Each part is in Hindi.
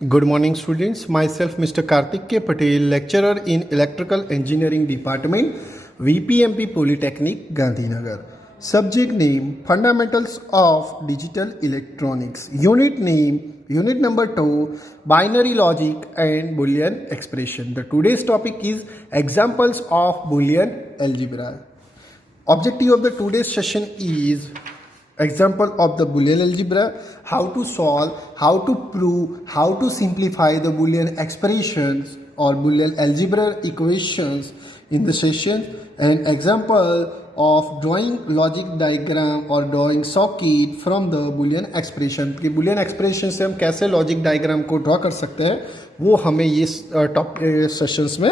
Good morning, students. Myself, Mr. Karthik K. Patel, lecturer in Electrical Engineering Department, VPMP Polytechnic, Gandhinagar. Subject name: Fundamentals of Digital Electronics. Unit name: Unit number 2, Binary Logic and Boolean Expression. The today's topic is examples of Boolean algebra. Objective of the today's session is example of the Boolean algebra, how to solve, how to prove, how to simplify the Boolean expressions or Boolean algebra equations in the session, and example of drawing logic diagram or drawing circuit from the Boolean expression. कि Boolean expression से हम कैसे logic diagram को draw कर सकते हैं वो हमें ये टॉप सेशंस में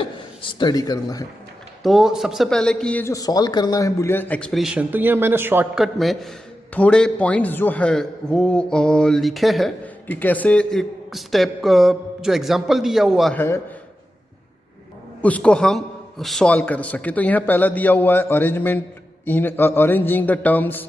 स्टडी करना है। तो सबसे पहले कि ये जो सॉल्व करना है बुलियन एक्सप्रेशन, तो ये मैंने शॉर्टकट में थोड़े पॉइंट्स जो है वो लिखे हैं कि कैसे एक स्टेप का जो एग्जांपल दिया हुआ है उसको हम सॉल्व कर सके। तो यहाँ पहला दिया हुआ है arrangement in arranging the terms,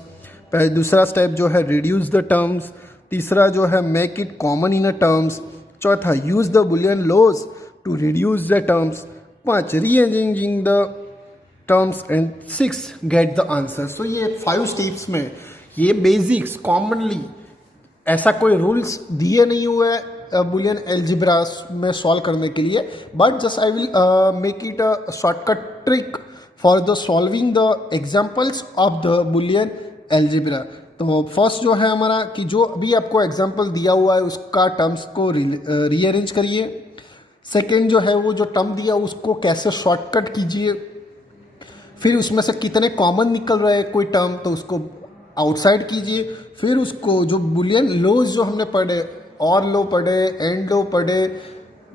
पहले दूसरा स्टेप जो है रिड्यूस द टर्म्स, तीसरा जो है make it common in a terms, चौथा use the Boolean laws to reduce the terms, 5 rearranging the terms and 6 get the answer. So ये 5 स्टेप्स में ये बेसिक्स कॉमनली ऐसा कोई रूल्स दिए नहीं हुए बुलियन एल्जिब्रा में सॉल्व करने के लिए, but just I will make it a shortcut trick for the solving the examples of the Boolean algebra. तो फर्स्ट जो है हमारा कि जो अभी आपको एग्जाम्पल दिया हुआ है उसका टर्म्स को रीअरेंज करिए। सेकेंड जो है वो जो टर्म दिया उसको कैसे शॉर्टकट कीजिए, फिर उसमें से कितने कॉमन निकल रहे हैं कोई टर्म तो उसको आउटसाइड कीजिए, फिर उसको जो बुलियन लॉज जो हमने पढ़े, और लो पढ़े, एंड लो पढ़े,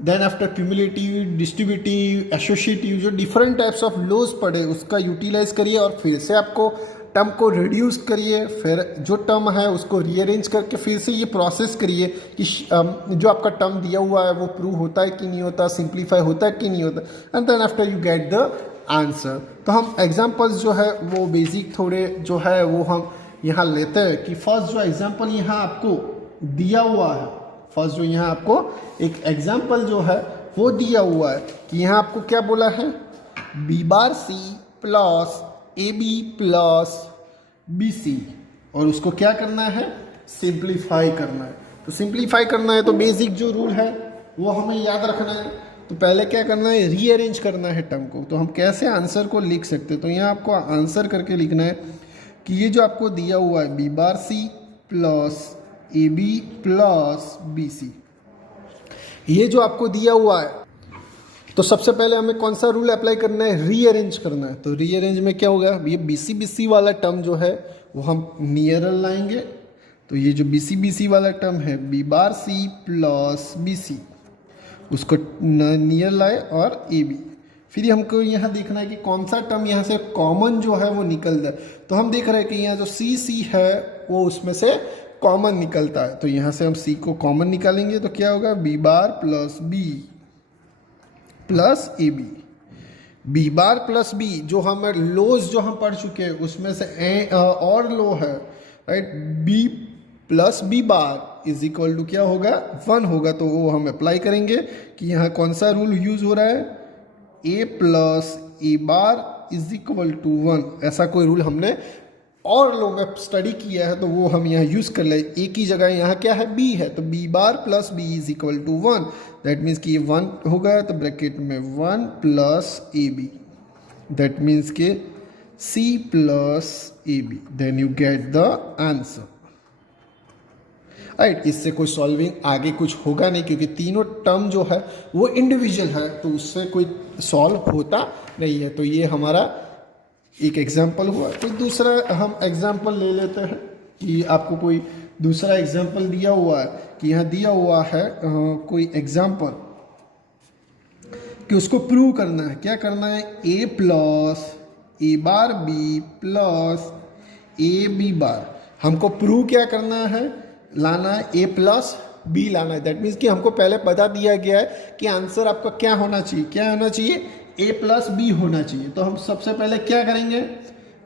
then after cumulative, distributive, associative, जो डिफरेंट टाइप्स ऑफ लॉज पढ़े उसका यूटिलाइज करिए और फिर से आपको टर्म को रिड्यूस करिए, फिर जो टर्म है उसको रीअरेंज करके फिर से ये प्रोसेस करिए कि जो आपका टर्म दिया हुआ है वो प्रूव होता है कि नहीं होता, सिंप्लीफाई होता है कि नहीं होता, and then after you get the answer. तो हम एग्जाम्पल्स जो है वो बेसिक थोड़े जो है वो हम यहाँ लेते हैं कि फर्स्ट जो एग्जाम्पल यहाँ आपको दिया हुआ है, फर्स्ट जो यहाँ आपको एक एग्जाम्पल जो है वो दिया हुआ है कि यहाँ आपको क्या बोला है, B bar C plus A B plus B C, और उसको क्या करना है, सिंप्लीफाई करना है। तो सिंप्लीफाई करना है तो बेसिक जो रूल है वो हमें याद रखना है। तो पहले क्या करना है, रीअरेंज करना है टर्म को। तो हम कैसे आंसर को लिख सकते हैं, तो यहाँ आपको आंसर करके लिखना है कि ये जो आपको दिया हुआ है B bar C plus A B plus B C, ये जो आपको दिया हुआ है, तो सबसे पहले हमें कौन सा रूल अप्लाई करना है, रीअरेंज करना है। तो रीअरेंज में क्या होगा, ये बी सी वाला टर्म जो है वो हम नियरर लाएंगे। तो ये जो बी सी वाला टर्म है B bar C plus B C, उसको नियर लाए और ए बी, फिर हमको यहाँ देखना है कि कौन सा टर्म यहाँ से कॉमन जो है वो निकल जाए। तो हम देख रहे हैं कि यहाँ जो सी है वो उसमें से कॉमन निकलता है, तो यहाँ से हम सी को कॉमन निकालेंगे तो क्या होगा, B bar plus B plus A B, B bar plus B जो हम लोज जो हम पढ़ चुके हैं उसमें से और लो है, right, B plus B bar is equal to क्या होगा, 1 होगा। तो वो हम अप्लाई करेंगे कि यहाँ कौन सा रूल यूज हो रहा है, A plus A bar is equal to 1, ऐसा कोई रूल हमने और लो में स्टडी किया है तो वो हम यहाँ यूज कर ले। ए की जगह यहाँ क्या है, बी है, तो B bar plus B is equal to 1, that means कि ये 1 होगा तो ब्रैकेट में 1 plus A B, that means के C plus A B, then you get the answer, right. इससे कोई सॉल्विंग आगे कुछ होगा नहीं क्योंकि तीनों टर्म जो है वो इंडिविजुअल है, तो उससे कोई सॉल्व होता नहीं है। तो ये हमारा एक एग्जाम्पल हुआ। तो दूसरा हम एग्जाम्पल ले लेते हैं कि आपको कोई दूसरा एग्जाम्पल दिया हुआ है कि यहाँ दिया हुआ है कोई एग्जाम्पल कि उसको प्रूव करना है। क्या करना है, A plus A bar B plus A B bar, हमको प्रूव क्या करना है, लाना है ए प्लस बी लाना है। दैट मीन्स कि हमको पहले बता दिया गया है कि आंसर आपका क्या होना चाहिए, क्या होना चाहिए, ए प्लस बी होना चाहिए। तो हम सबसे पहले क्या करेंगे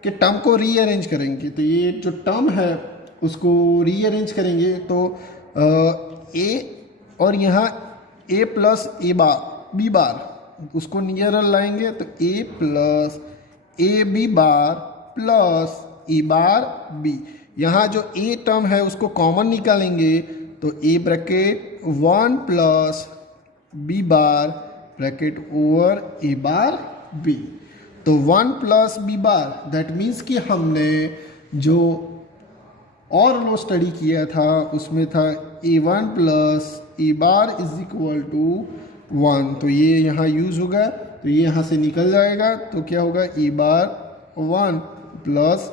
कि टर्म को रीअरेंज करेंगे। तो ये जो टर्म है उसको रीअरेंज करेंगे तो ए और यहाँ A plus A bar B बार, उसको नियर लाएंगे तो A plus A B bar plus A bar B. यहाँ जो ए टर्म है उसको कॉमन निकालेंगे तो A bracket 1 plus B bar bracket over A bar B. तो 1 plus B bar that means कि हमने जो और लो स्टडी किया था उसमें था a1 plus A bar is equal to 1, तो ये यहाँ यूज होगा तो ये यहाँ से निकल जाएगा तो क्या होगा ए बार 1 प्लस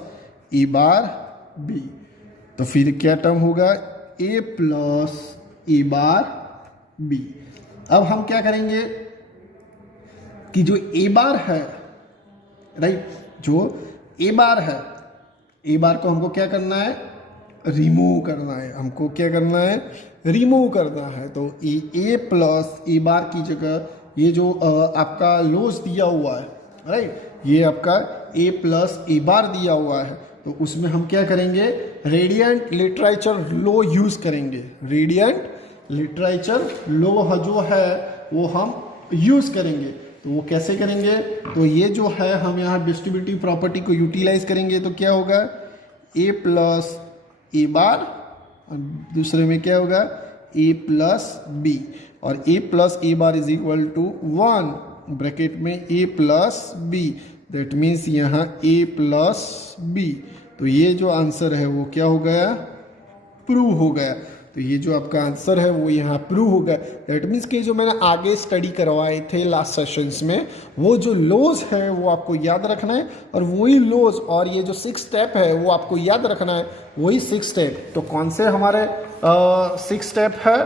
ए बार बी। तो फिर क्या टर्म होगा ए प्लस ए बार बी। अब हम क्या करेंगे कि जो ए बार है राइट, जो ए बार है, ए बार को हमको क्या करना है, रिमूव करना है। हमको क्या करना है, रिमूव करना है। तो ए प्लस ए बार की जगह ये जो आपका लोज दिया हुआ है राइट, ये आपका ए प्लस ए बार दिया हुआ है तो उसमें हम क्या करेंगे, रेडियंट लिटरेचर लो यूज करेंगे। रेडियंट लिटरेचर लो जो है वो हम यूज करेंगे। तो वो कैसे करेंगे, तो ये जो है हम यहाँ डिस्ट्रीब्यूटिव प्रॉपर्टी को यूटिलाइज करेंगे तो क्या होगा ए प्लस ए बार और दूसरे में क्या होगा ए प्लस बी, और A plus A bar is equal to 1 bracket में A plus B, that means यहाँ ए प्लस बी। तो ये जो आंसर है वो क्या हो गया, प्रूव हो गया। तो ये जो आपका आंसर है वो यहाँ प्रूव हो गया। दैट मीन्स कि जो मैंने आगे स्टडी करवाए थे लास्ट सेशंस में, वो जो लॉज है वो आपको याद रखना है और वही लॉज और ये जो 6 स्टेप है वो आपको याद रखना है, वही 6 स्टेप। तो कौन से हमारे 6 स्टेप है,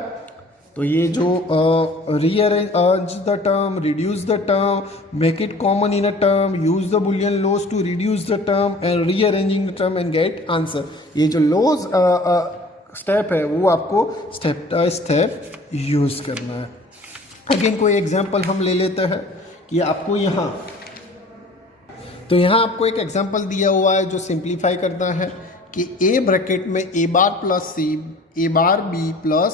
तो ये जो rearrange the term, reduce the term, make it common in a term, use the Boolean laws to reduce the term and rearranging the term and get answer. ये जो लॉज स्टेप है वो आपको स्टेप बाय स्टेप यूज करना है। अगेन कोई एग्जांपल हम ले लेते हैं कि आपको यहाँ, तो यहाँ आपको एक एग्जांपल दिया हुआ है जो सिंप्लीफाई करता है कि ए ब्रैकेट में ए बार plus C, A bar B plus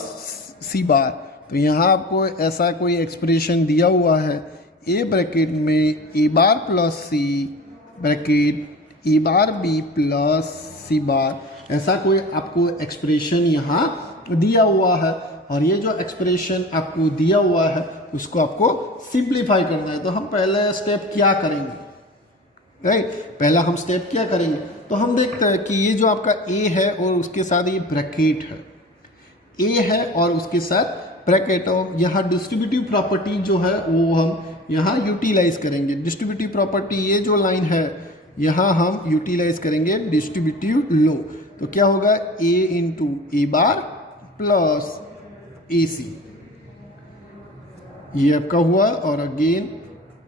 C bar. तो यहाँ आपको ऐसा कोई एक्सप्रेशन दिया हुआ है, ए ब्रैकेट में ए बार प्लस सी ब्रैकेट ए बार बी प्लस सी बार, ऐसा कोई आपको एक्सप्रेशन यहाँ दिया हुआ है। और ये जो एक्सप्रेशन आपको दिया हुआ है उसको आपको सिंप्लीफाई करना है। तो हम पहले स्टेप क्या करेंगे राइट, पहला हम स्टेप क्या करेंगे, तो हम देखते हैं कि ये जो आपका ए है और उसके साथ ये ब्रैकेट है, ए है और उसके साथ ब्रैकेट, और यहाँ डिस्ट्रीब्यूटिव प्रॉपर्टी जो है वो हम यहाँ यूटिलाइज करेंगे। डिस्ट्रीब्यूटिव प्रॉपर्टी ये जो लाइन है यहाँ हम यूटिलाइज करेंगे डिस्ट्रीब्यूटिव लो। तो क्या होगा ए into A bar plus A सी, ये आपका हुआ, और अगेन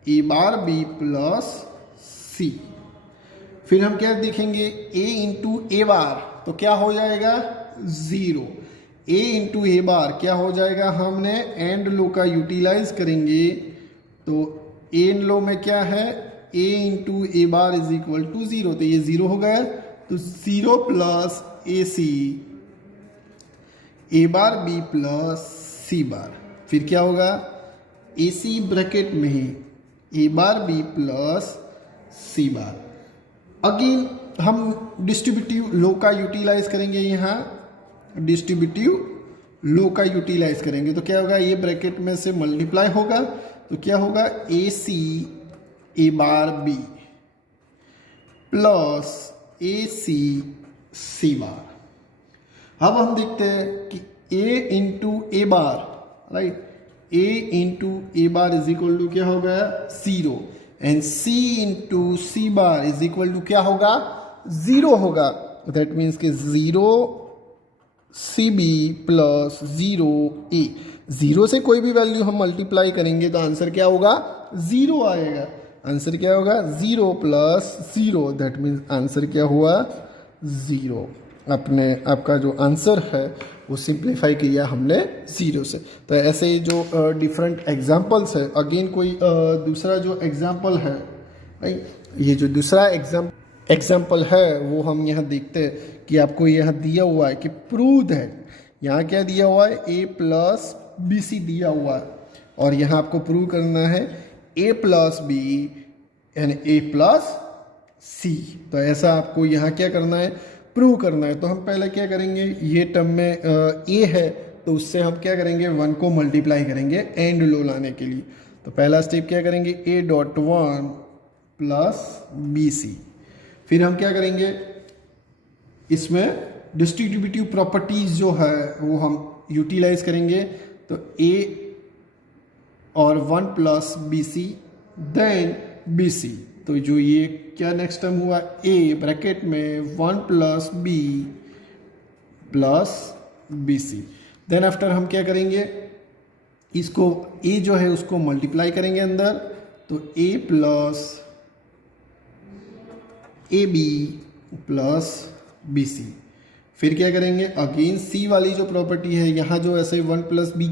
ए बार बी प्लस सी। फिर हम क्या देखेंगे, ए इंटू ए बार तो क्या हो जाएगा 0, ए इंटू ए बार क्या हो जाएगा, हमने एंड लो का यूटिलाइज करेंगे। तो एंड लो में क्या है, A into A bar is equal to 0, तो ये 0 हो गया। तो 0 plus A C, A bar B plus C bar, फिर क्या होगा ए सी ब्रैकेट में ही A bar B plus C bar. Again हम डिस्ट्रीब्यूटिव लो का यूटिलाइज करेंगे, यहाँ डिस्ट्रीब्यूटिव लो का यूटिलाइज करेंगे तो क्या होगा, ये ब्रैकेट में से मल्टीप्लाई होगा तो क्या होगा A C A bar B plus A सी सी बार। अब हम देखते हैं कि A into A bar right, A into A bar is equal to क्या हो गया 0 and C into C bar is equal to क्या होगा 0 होगा। दैट मीन्स कि 0 सी बी प्लस 0 ए, 0 से कोई भी वैल्यू हम मल्टीप्लाई करेंगे तो आंसर क्या होगा 0 आएगा। आंसर क्या होगा 0 प्लस 0, दैट मीन्स आंसर क्या हुआ 0। अपने आपका जो आंसर है वो सिंप्लीफाई किया हमने 0 से। तो ऐसे ही जो डिफरेंट एग्जांपल्स है, अगेन कोई दूसरा जो एग्जांपल है, ये जो दूसरा एग्जांपल है वो हम यहाँ देखते हैं कि आपको यहाँ दिया हुआ है कि प्रूव दैट, यहाँ क्या दिया हुआ है ए प्लस बी सी दिया हुआ है और यहाँ आपको प्रूव करना है ए प्लस बी यानी ए प्लस सी। तो ऐसा आपको यहाँ क्या करना है, प्रूव करना है। तो हम पहले क्या करेंगे, ये टर्म में ए है तो उससे हम क्या करेंगे, 1 को मल्टीप्लाई करेंगे एंड लो लाने के लिए। तो पहला स्टेप क्या करेंगे, A dot 1 plus B C. फिर हम क्या करेंगे, इसमें डिस्ट्रीब्यूटिव प्रॉपर्टीज जो है वो हम यूटिलाइज करेंगे। तो ए और 1 plus B C then B C. तो जो ये क्या नेक्स्ट टर्म हुआ, ए ब्रैकेट में 1 plus B plus B C. Then after हम क्या करेंगे, इसको ए जो है उसको मल्टीप्लाई करेंगे अंदर। तो A plus A B plus B C. फिर क्या करेंगे, अगेन सी वाली जो प्रॉपर्टी है, यहाँ जो ऐसे 1 प्लस बी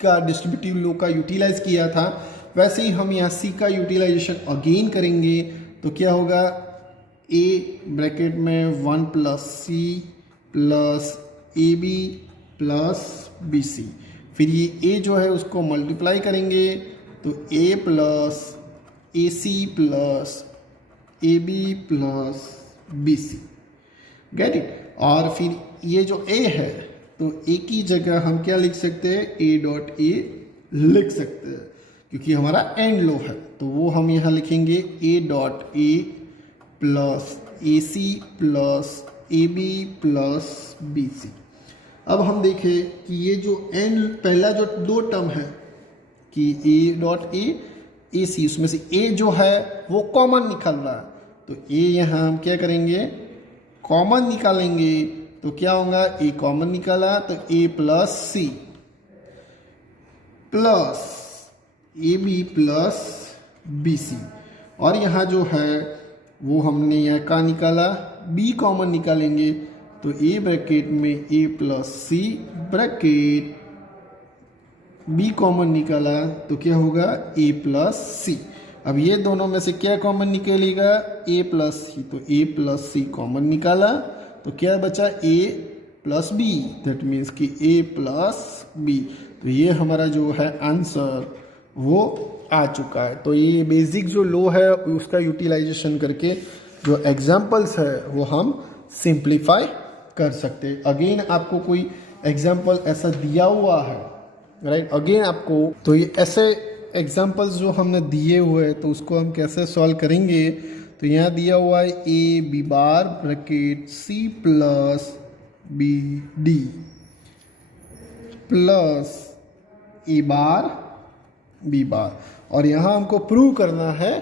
का डिस्ट्रीब्यूटिव लो का यूटिलाइज किया था वैसे ही हम यहाँ सी का यूटिलाइजेशन अगेन करेंगे। तो क्या होगा, ए ब्रैकेट में 1 plus C plus A B plus B C. फिर ये ए जो है उसको मल्टीप्लाई करेंगे। तो A plus A C plus A B plus B C, get it. और फिर ये जो ए है तो ए की जगह हम क्या लिख सकते हैं, ए डॉट ए लिख सकते हैं क्योंकि हमारा एंड लो है। तो वो हम यहाँ लिखेंगे A dot A plus A C plus A B plus B C. अब हम देखें कि ये जो एंड पहला जो 2 टर्म है कि ए डॉट ए सी, उसमें से ए जो है वो कॉमन निकल रहा है। तो ए यहाँ हम क्या करेंगे, कॉमन निकालेंगे। तो क्या होगा, ए कॉमन निकाला तो A plus C plus A B plus B C. और यहाँ जो है वो हमने यहाँ का निकाला, बी कॉमन निकालेंगे। तो ए ब्रैकेट में A plus C bracket B common निकाला तो क्या होगा, ए प्लस सी। अब ये दोनों में से क्या कॉमन निकलेगा, ए प्लस सी। तो ए प्लस सी कॉमन निकाला तो क्या बचा, ए प्लस बी, दैट मीन्स कि ए प्लस बी। तो ये हमारा जो है आंसर वो आ चुका है। तो ये बेसिक जो लो है उसका यूटिलाइजेशन करके जो एग्जाम्पल्स है वो हम सिंप्लीफाई कर सकते हैं। अगेन आपको कोई एग्जाम्पल ऐसा दिया हुआ है, राइट, अगेन आपको तो ये ऐसे एग्जाम्पल्स जो हमने दिए हुए हैं तो उसको हम कैसे सॉल्व करेंगे। तो यहाँ दिया हुआ है A B bar bracket C plus B D plus A bar B bar, और यहाँ हमको प्रूव करना है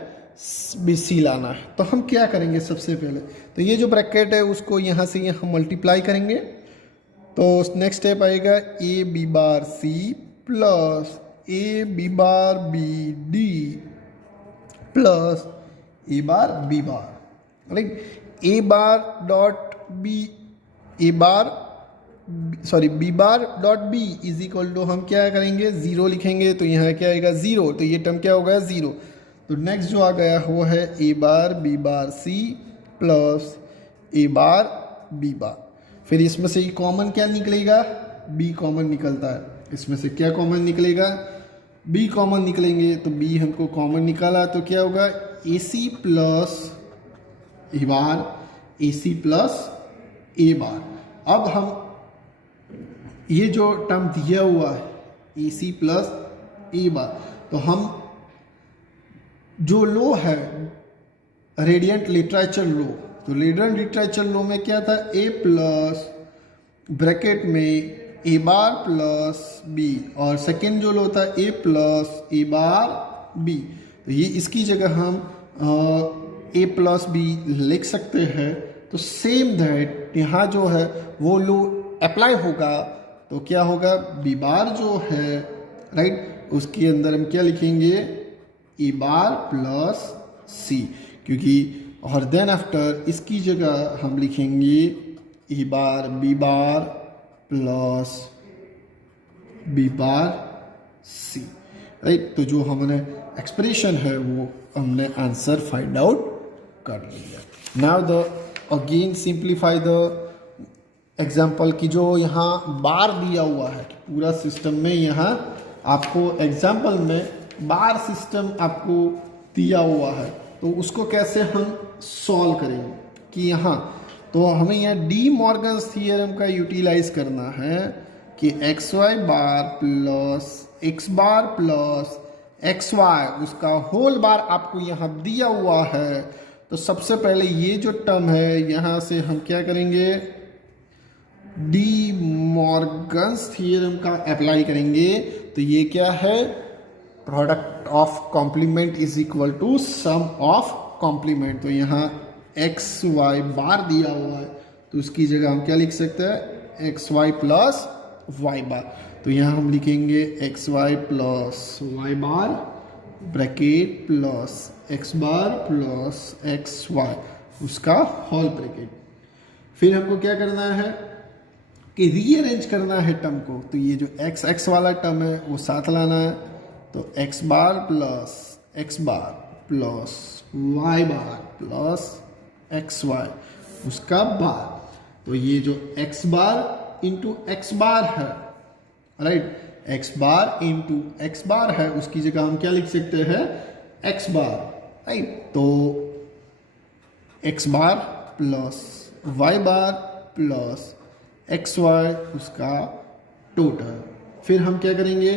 बी सी लाना है। तो हम क्या करेंगे, सबसे पहले तो ये जो ब्रैकेट है उसको यहाँ से यहाँ मल्टीप्लाई करेंगे। तो नेक्स्ट स्टेप आएगा A B bar C plus A B bar B D plus A bar B bar, right. A bar dot B, A bar sorry B bar dot B is equal to हम क्या करेंगे, 0 लिखेंगे। तो यहाँ क्या आएगा 0, तो ये टर्म क्या होगा 0। तो नेक्स्ट जो आ गया वो है A bar B bar C plus A bar B बार। फिर इसमें से कॉमन क्या निकलेगा, बी कॉमन निकलता है। इसमें से क्या कॉमन निकलेगा, बी कॉमन निकलेंगे। तो बी हमको कॉमन निकाला तो क्या होगा, A C plus A bar, A C plus A बार। अब हम ये जो टर्म दिया हुआ है ए सी प्लस ए बार, तो हम जो लो है रेडियंट लिटरेचर लो, तो रेडियंट लिटरेचर लो में क्या था, ए प्लस ब्रैकेट में ए बार प्लस बी, और सेकेंड जो लो था ए प्लस ए बार बी। तो ये इसकी जगह हम ए प्लस बी लिख सकते हैं। तो सेम दैट यहाँ जो है वो लो अप्लाई होगा। तो क्या होगा, बी बार जो है, राइट, उसके अंदर हम क्या लिखेंगे, ए बार प्लस सी, क्योंकि और देन आफ्टर इसकी जगह हम लिखेंगे A bar B bar plus B bar C, right. तो जो हमने एक्सप्रेशन है वो हमने आंसर फाइंड आउट कर लिया। Now the again simplify the example की जो यहाँ बार दिया हुआ है पूरा सिस्टम में, यहाँ आपको एग्जाम्पल में बार सिस्टम आपको दिया हुआ है, तो उसको कैसे हम सॉल्व करेंगे कि यहाँ तो हमें यहाँ डी मॉर्गन्स थियरम का यूटिलाइज करना है कि x Y bar plus X bar plus X Y उसका होल बार आपको यहाँ दिया हुआ है। तो सबसे पहले ये जो टर्म है यहाँ से हम क्या करेंगे, डी मॉर्गन्स थियरम का अप्लाई करेंगे। तो ये क्या है, product of complement is equal to sum of complement. तो यहाँ एक्स वाई बार दिया हुआ है तो उसकी जगह हम क्या लिख सकते हैं, एक्स वाई प्लस वाई बार। तो यहाँ हम लिखेंगे एक्स वाई प्लस वाई बार bracket plus X bar plus X Y उसका होल ब्रैकेट। फिर हमको क्या करना है कि रीअरेंज करना है टर्म को। तो ये जो एक्स एक्स वाला टर्म है वो साथ लाना है। तो X bar plus X bar plus Y bar plus X Y उसका बार। तो ये जो X bar into X bar है, right, X bar into X bar है, उसकी जगह हम क्या लिख सकते हैं, एक्स बार, राइट। तो X bar plus Y bar plus X Y उसका टोटल। फिर हम क्या करेंगे,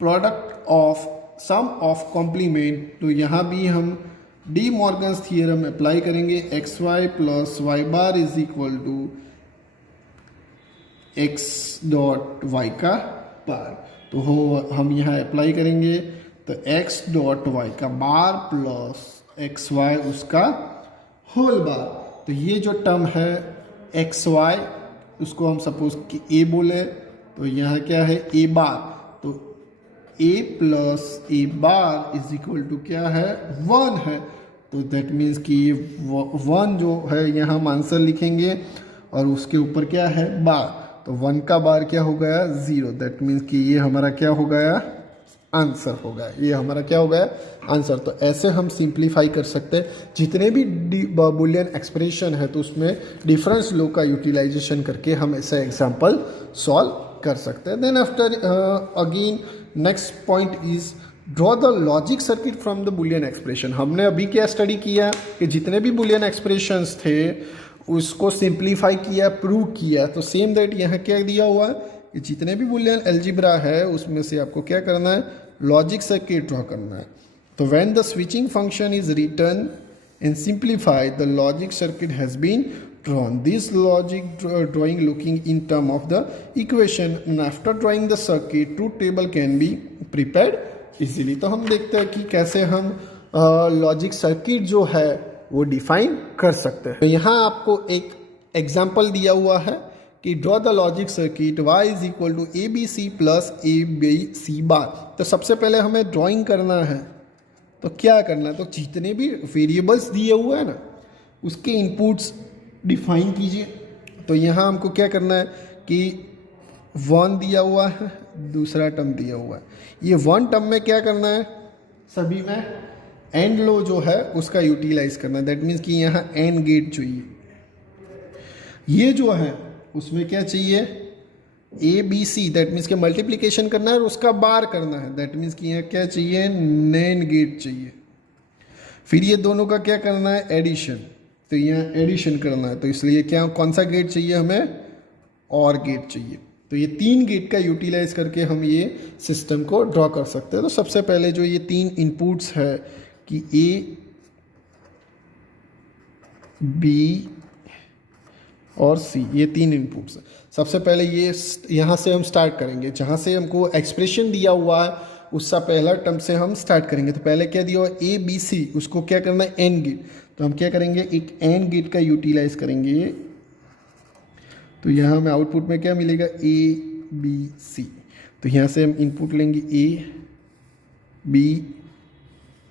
product of sum of complement. तो यहाँ भी हम डी मॉर्गन्स थियरम अप्लाई करेंगे, X Y plus Y bar is equal to X dot Y का बार। तो हम यहाँ अप्लाई करेंगे तो एक्स डॉट वाई का बार प्लस एक्स वाई उसका होल बार। तो ये जो टर्म है एक्स वाई उसको हम सपोज कि ए बोले, तो यहाँ क्या है ए बार। तो A plus A bar is equal to क्या है, 1 है। तो दैट मीन्स कि ये 1 जो है यहाँ हम आंसर लिखेंगे और उसके ऊपर क्या है बार। तो 1 का बार क्या हो गया, 0। दैट मीन्स कि ये हमारा क्या हो गया, आंसर हो गया। ये हमारा क्या हो गया, आंसर। तो ऐसे हम सिंप्लीफाई कर सकते हैं जितने भी बुलियन एक्सप्रेशन है, तो उसमें डिफरेंस लो का यूटिलाइजेशन करके हम ऐसा एग्जाम्पल सॉल्व कर सकते हैं। Then after again next point is draw the logic circuit from the Boolean expression. हमने अभी क्या स्टडी किया कि जितने भी बुलियन एक्सप्रेशंस थे उसको सिंप्लीफाई किया, प्रूव किया। तो सेम दैट यहाँ क्या दिया हुआ है कि जितने भी बुलियन अलजेब्रा है उसमें से आपको क्या करना है, लॉजिक सर्किट ड्रॉ करना है। तो when the switching function is written and simplified the logic circuit has been drawn. This logic drawing looking in term of the equation and after drawing the circuit truth table can be prepared easily. तो हम देखते हैं कि कैसे हम लॉजिक सर्किट जो है वो डिफाइन कर सकते हैं। तो यहाँ आपको एक एग्जाम्पल दिया हुआ है कि draw the logic circuit y is equal to A B C plus A B C bar. तो सबसे पहले हमें ड्राइंग करना है। तो क्या करना है, तो जितने भी वेरिएबल्स दिए हुए हैं ना उसके इनपुट्स डिफाइन कीजिए। तो यहाँ हमको क्या करना है कि 1 दिया हुआ है, दूसरा टर्म दिया हुआ है। ये 1 टर्म में क्या करना है, सभी में एंड लो जो है उसका यूटिलाइज करना है। दैट मीन्स कि यहाँ एंड गेट चाहिए। ये जो है उसमें क्या चाहिए, A B C, that means कि मल्टीप्लीकेशन करना है और उसका बार करना है। दैट मीन्स कि यहाँ क्या चाहिए, नैन गेट चाहिए। फिर ये दोनों का क्या करना है, एडिशन। तो यहाँ एडिशन करना है, तो इसलिए क्या कौन सा गेट चाहिए हमें, और गेट चाहिए। तो ये 3 गेट का यूटिलाइज करके हम ये सिस्टम को ड्रॉ कर सकते हैं। तो सबसे पहले जो ये 3 इनपुट्स है कि ए बी और सी, ये 3 इनपुट्स हैं। सबसे पहले ये यहाँ से हम स्टार्ट करेंगे, जहाँ से हमको एक्सप्रेशन दिया हुआ है उसका पहला टर्म से हम स्टार्ट करेंगे। तो पहले क्या दिया हुआ है, ए बी सी, उसको क्या करना है, एंड गेट। तो हम क्या करेंगे, एक एंड गेट का यूटिलाइज करेंगे। तो यहाँ हमें आउटपुट में क्या मिलेगा, ए बी सी। तो यहाँ से हम इनपुट लेंगे ए बी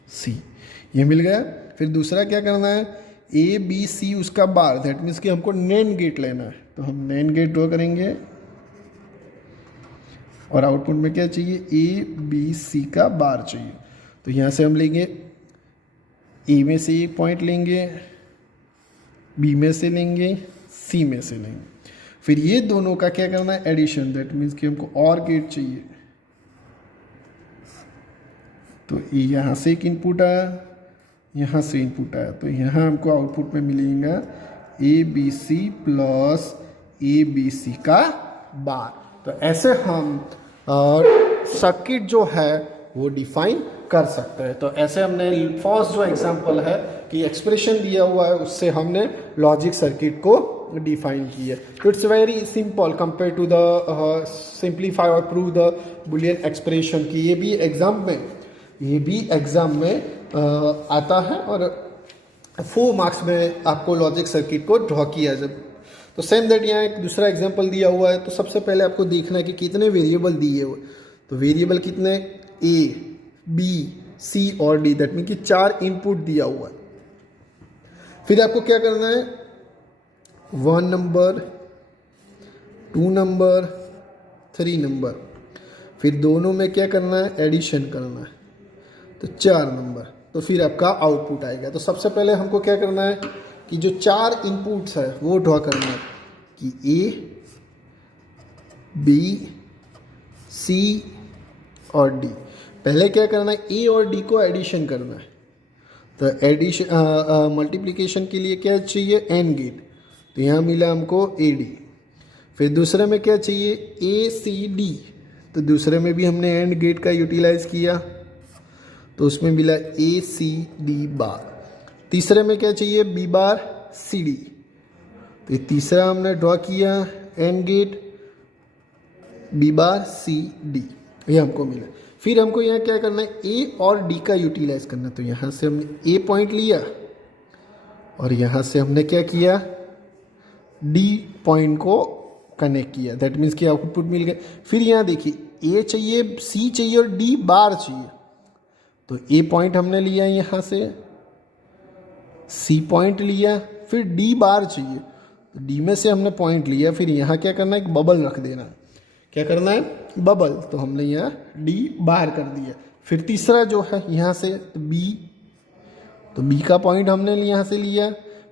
सी, ये मिल गया। फिर दूसरा क्या करना है, ए बी सी उसका बार। दैट मीन्स कि हमको नैन गेट लेना है। तो हम नैन गेट ड्रॉ करेंगे और आउटपुट में क्या चाहिए, ए बी सी का बार चाहिए। तो यहाँ से हम लेंगे ए में से एक पॉइंट लेंगे, बी में से लेंगे, सी में से लेंगे। फिर ये दोनों का क्या करना है, एडिशन, दैट मीन्स कि हमको और गेट चाहिए। तो यहाँ से एक इनपुट आया, यहाँ से इनपुट आया, तो यहाँ हमको आउटपुट में मिलेगा ABC प्लस ABC का बार। तो ऐसे हम सर्किट जो है वो डिफाइन कर सकते हैं। तो ऐसे हमने फर्स्ट जो एग्जांपल है कि एक्सप्रेशन दिया हुआ है उससे हमने लॉजिक सर्किट को डिफाइन किया। तो it's very simple compare to the simplify और प्रूव द बुलियन एक्सप्रेशन की ये भी एग्जाम में आता है और 4 मार्क्स में आपको लॉजिक सर्किट को ड्रॉ किया जब। तो सेम दैट यहाँ एक दूसरा एग्जांपल दिया हुआ है। तो सबसे पहले आपको देखना है कि कितने वेरिएबल दिए हुए। तो वेरिएबल कितने, A, B, C और D, दैट मीन कि 4 इनपुट दिया हुआ है। फिर आपको क्या करना है, 1 नंबर, 2 नंबर, 3 नंबर, फिर दोनों में क्या करना है, एडिशन करना है, तो 4 नंबर। तो फिर आपका आउटपुट आएगा। तो सबसे पहले हमको क्या करना है कि जो 4 इनपुट्स है वो ड्रॉ करना है कि A, B, C और D। पहले क्या करना है, A और D को एडिशन करना है। तो एडिशन मल्टीप्लिकेशन के लिए क्या चाहिए, एंड गेट। तो यहाँ मिला हमको AD। फिर दूसरे में क्या चाहिए, ACD। तो दूसरे में भी हमने एंड गेट का यूटिलाइज किया, तो उसमें मिला ACD बार। तीसरे में क्या चाहिए, B बार CD। तो तीसरा हमने ड्रॉ किया AND gate B bar CD, ये हमको मिला। फिर हमको यहाँ क्या करना है, A और D का यूटिलाइज करना। तो यहाँ से हमने A पॉइंट लिया और यहाँ से हमने क्या किया, D पॉइंट को कनेक्ट किया, दैट मीन्स कि आउटपुट मिल गया। फिर यहाँ देखिए A चाहिए, C चाहिए और D बार चाहिए। तो A पॉइंट हमने लिया यहाँ से, C पॉइंट लिया, फिर D बार चाहिए, तो D में से हमने पॉइंट लिया। फिर यहाँ क्या करना है, एक बबल रख देना। क्या करना है, बबल। तो हमने यहाँ D बार कर दिया। फिर तीसरा जो है यहाँ से B, तो B का पॉइंट हमने यहाँ से लिया।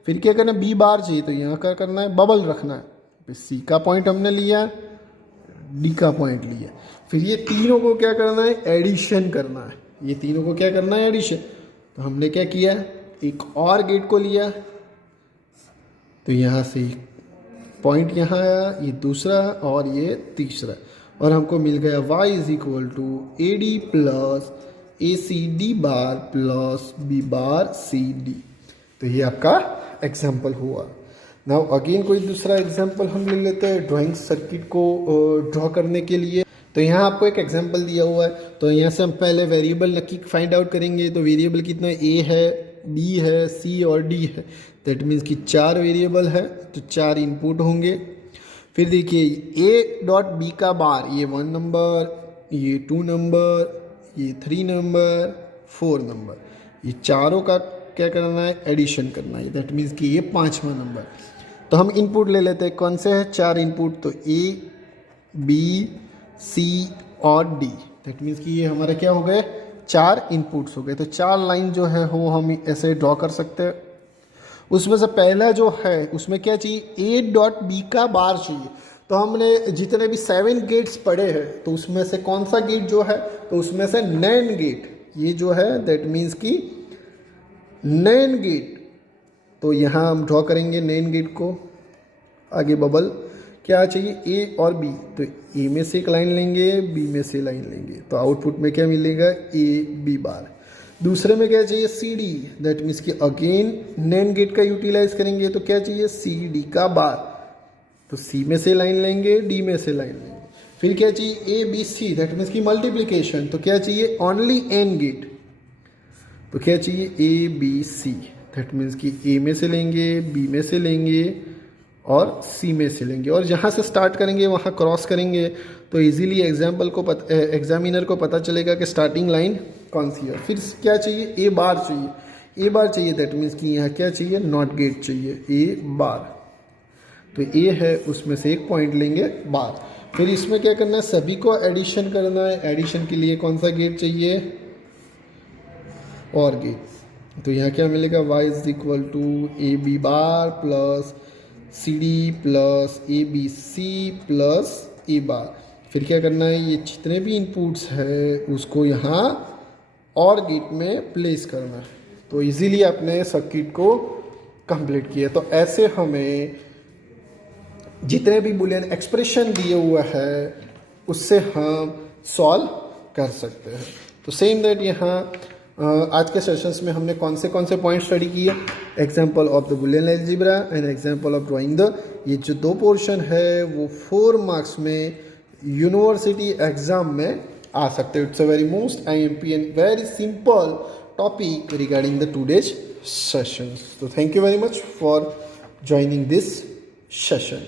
फिर क्या करना है, B बार चाहिए, तो यहाँ क्या करना है, बबल रखना है। फिर C का पॉइंट हमने लिया, D का पॉइंट लिया। फिर ये तीनों को क्या करना है, एडिशन करना है। ये तीनों को क्या करना है, एडिशन। तो हमने क्या किया, एक और गेट को लिया, तो यहाँ से पॉइंट यहाँ आया, ये दूसरा और ये तीसरा, और हमको मिल गया y is equal to AD plus ACD bar plus B bar CD। तो ये आपका एग्जाम्पल हुआ। नाउ अगेन कोई दूसरा एग्जाम्पल हम ले लेते हैं ड्राइंग सर्किट को ड्रॉ करने के लिए। तो यहाँ आपको एक एग्जाम्पल दिया हुआ है। तो यहाँ से हम पहले वेरिएबल नक्की फाइंड आउट करेंगे। तो वेरिएबल कितना, A है, B है, C और D है, दैट मीन्स कि 4 वेरिएबल है, तो 4 इनपुट होंगे। फिर देखिए A डॉट B का बार, ये 1 नंबर, ये 2 नंबर, ये 3 नंबर, 4 नंबर, ये चारों का क्या करना है, एडिशन करना है, दैट मीन्स कि ये 5वां नंबर। तो हम इनपुट ले लेते हैं, कौन से है, 4 इनपुट। तो A, B, C और D, दैट मीन्स कि ये हमारे क्या हो गए, 4 इनपुट्स हो गए। तो 4 लाइन जो है वो हम ऐसे ड्रॉ कर सकते हैं। उसमें से पहला जो है उसमें क्या चाहिए, A डॉट B का बार चाहिए। तो हमने जितने भी 7 गेट्स पढ़े हैं, तो उसमें से कौन सा गेट जो है, तो उसमें से नैन गेट, ये जो है दैट मीन्स कि नैन गेट। तो यहाँ हम ड्रॉ करेंगे नैन गेट को। आगे बबल क्या चाहिए, A और B। तो A में से एक लाइन लेंगे, B में से लाइन लेंगे, तो आउटपुट में क्या मिलेगा, A B बार। दूसरे में क्या चाहिए, CD, दैट मीन्स कि अगेन नैन गेट का यूटिलाइज करेंगे। तो क्या चाहिए, CD का बार। तो C में से लाइन लेंगे, D में से लाइन लेंगे। फिर क्या चाहिए, A B C, that means कि मल्टीप्लीकेशन। तो क्या चाहिए, ओनली एन गेट। तो क्या चाहिए, A B C, that means कि A में से लेंगे, B में से लेंगे और C में से लेंगे, और जहाँ से स्टार्ट करेंगे वहाँ क्रॉस करेंगे। तो इजीली एग्जामिनर को पता चलेगा कि स्टार्टिंग लाइन कौन सी है। फिर क्या चाहिए, A बार चाहिए। A बार चाहिए, दैट मीन्स कि यहाँ क्या चाहिए, नॉट गेट चाहिए, A बार। तो A है, उसमें से एक पॉइंट लेंगे, बार। फिर इसमें क्या करना है, सभी को एडिशन करना है। एडिशन के लिए कौन सा गेट चाहिए, और गेट। तो यहाँ क्या मिलेगा, y is equal to AB bar plus C D plus A B C plus A bar. फिर क्या करना है, ये जितने भी इनपुट्स है उसको यहाँ और गेट में प्लेस करना है। तो इजीली अपने सर्किट को कंप्लीट किया। तो ऐसे हमें जितने भी बुलियन एक्सप्रेशन दिए हुए हैं उससे हम सॉल्व कर सकते हैं। तो सेम दैट यहाँ आज के सेशंस में हमने कौन से पॉइंट स्टडी किए, example of the Boolean algebra and example of drawing the, ये जो 2 पोर्शन है वो 4 मार्क्स में यूनिवर्सिटी एग्जाम में आ सकते हैं। It's a very most IMP and very simple topic regarding the today's sessions. तो thank you very much for joining this session.